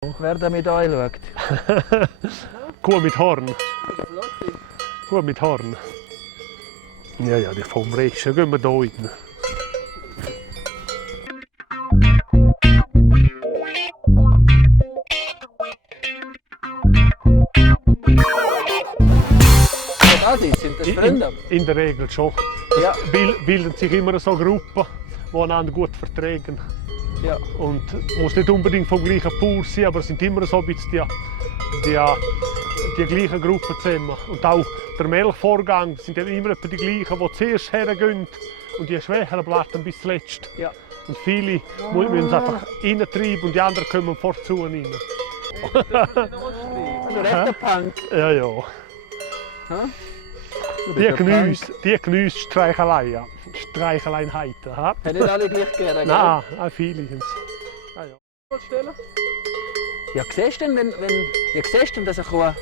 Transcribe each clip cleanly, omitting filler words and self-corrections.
Wer da mit euch schaut. Kuh mit Horn. Kuh mit Horn. Ja, die vom Regen gehen wir da rein. Sind das Freunde? In der Regel schon. Ja. Bilden sich immer so Gruppen, die einander gut vertragen. Ja. Und muss nicht unbedingt vom gleichen Pool sein, aber es sind immer so ein bisschen die gleichen Gruppen zusammen. Und auch der Melkvorgang sind immer etwa die gleichen, die zuerst hergehen und die Schwächeren bleiben bis zuletzt. Ja. Und viele müssen einfach reintreiben und die anderen kommen vorzu rein. Also Retterpunk. Ja, ja. Ha? Die geniessen Streicheleien. Streicheleinheiten. Ha? Hat nicht alle gleich gerne, gell? Nein, auch viele. Ah, ja. Ja, siehst du denn, wie siehst du denn, dass eine Kuh,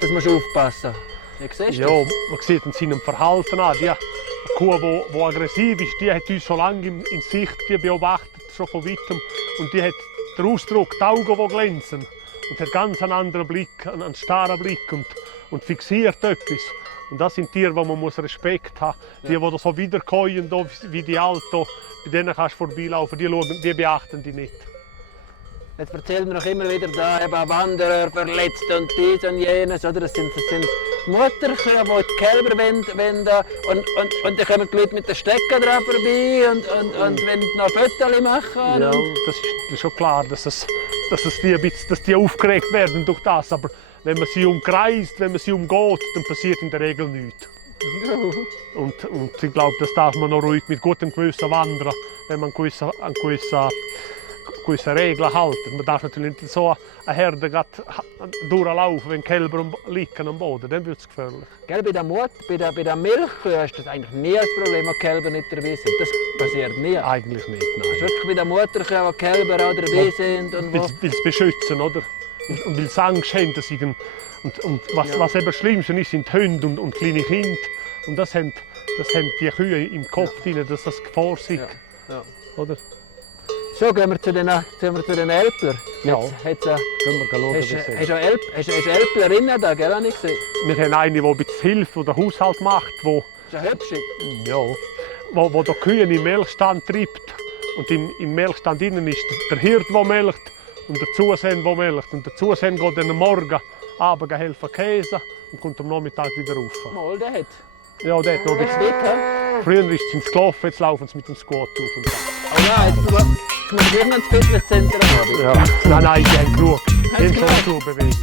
dass man schon aufpassen? Wie siehst du Ja, das? man sieht in seinem Verhalten an. Die Kuh, die aggressiv ist, die hat uns schon lange in Sicht, die beobachtet schon von weitem. Und die hat den Ausdruck, die Augen, die glänzen. Und hat ganz einen anderen Blick, einen starren Blick und fixiert etwas. Und das sind Tiere, wo man Respekt haben muss. Die, die so wiederkäuen, wie die Alten, bei denen kannst du vorbeilaufen, die beachten die nicht. Jetzt erzählen wir noch immer wieder, da eben Wanderer verletzt und dies und jenes. Oder? Das sind Mutterkühe, die die Kälber wollen und dann kommen die Leute mit den Stecken dran vorbei und wollen noch Fotos machen. Ja, das ist schon klar, dass die aufgeregt werden durch das. Aber wenn man sie umkreist, wenn man sie umgeht, dann passiert in der Regel nichts. Und ich glaube, das darf man noch ruhig mit gutem Gewissen wandern, wenn man an gewisse Regeln hält. Man darf natürlich nicht so eine Herde durchlaufen, wenn Kälber liegen am Boden, dann wird es gefährlich. Gell, bei der Milchkühe ist das eigentlich nie ein Problem, wenn Kälber nicht dabei sind. Das passiert nie. Eigentlich nicht, Das ist nein. wirklich bei den Mutterkühen, wo Kälber auch dabei sind. Und Weil sie beschützen, oder? Und weil sie Angst haben, dass sie was eben Schlimmste ist, sind Hunde und kleine Kinder. Und das haben die Kühe im Kopf drin, dass das Gefahr ist. Ja. Oder? So, gehen wir zu den Älplern. Ja. Gehen wir Schauen, wie sie Hast du Älplerinnen da, gell, habe ich gesehen? Wir haben eine, die ein bisschen hilft, die den Haushalt macht, Das ist eine hübsche. wo die Kühe im Melkstand treibt. Und im Melkstand innen ist der Hirt, der melkt, und der Zusehn, der melkt. Und der Zusehn geht dann am Morgen Abend helfen Käse und kommt am Nachmittag wieder rauf. Mal, der hat. Ja, der hat noch ein Jetzt bisschen. dort, hä? Früher ist sie ins gelaufen, jetzt laufen sie mit dem Squat auf und ab. Oh ja, jetzt muss ich noch ins Fitnesszentrum haben. Ja. Nein, die haben genug. Die haben genug? schon Bewegen.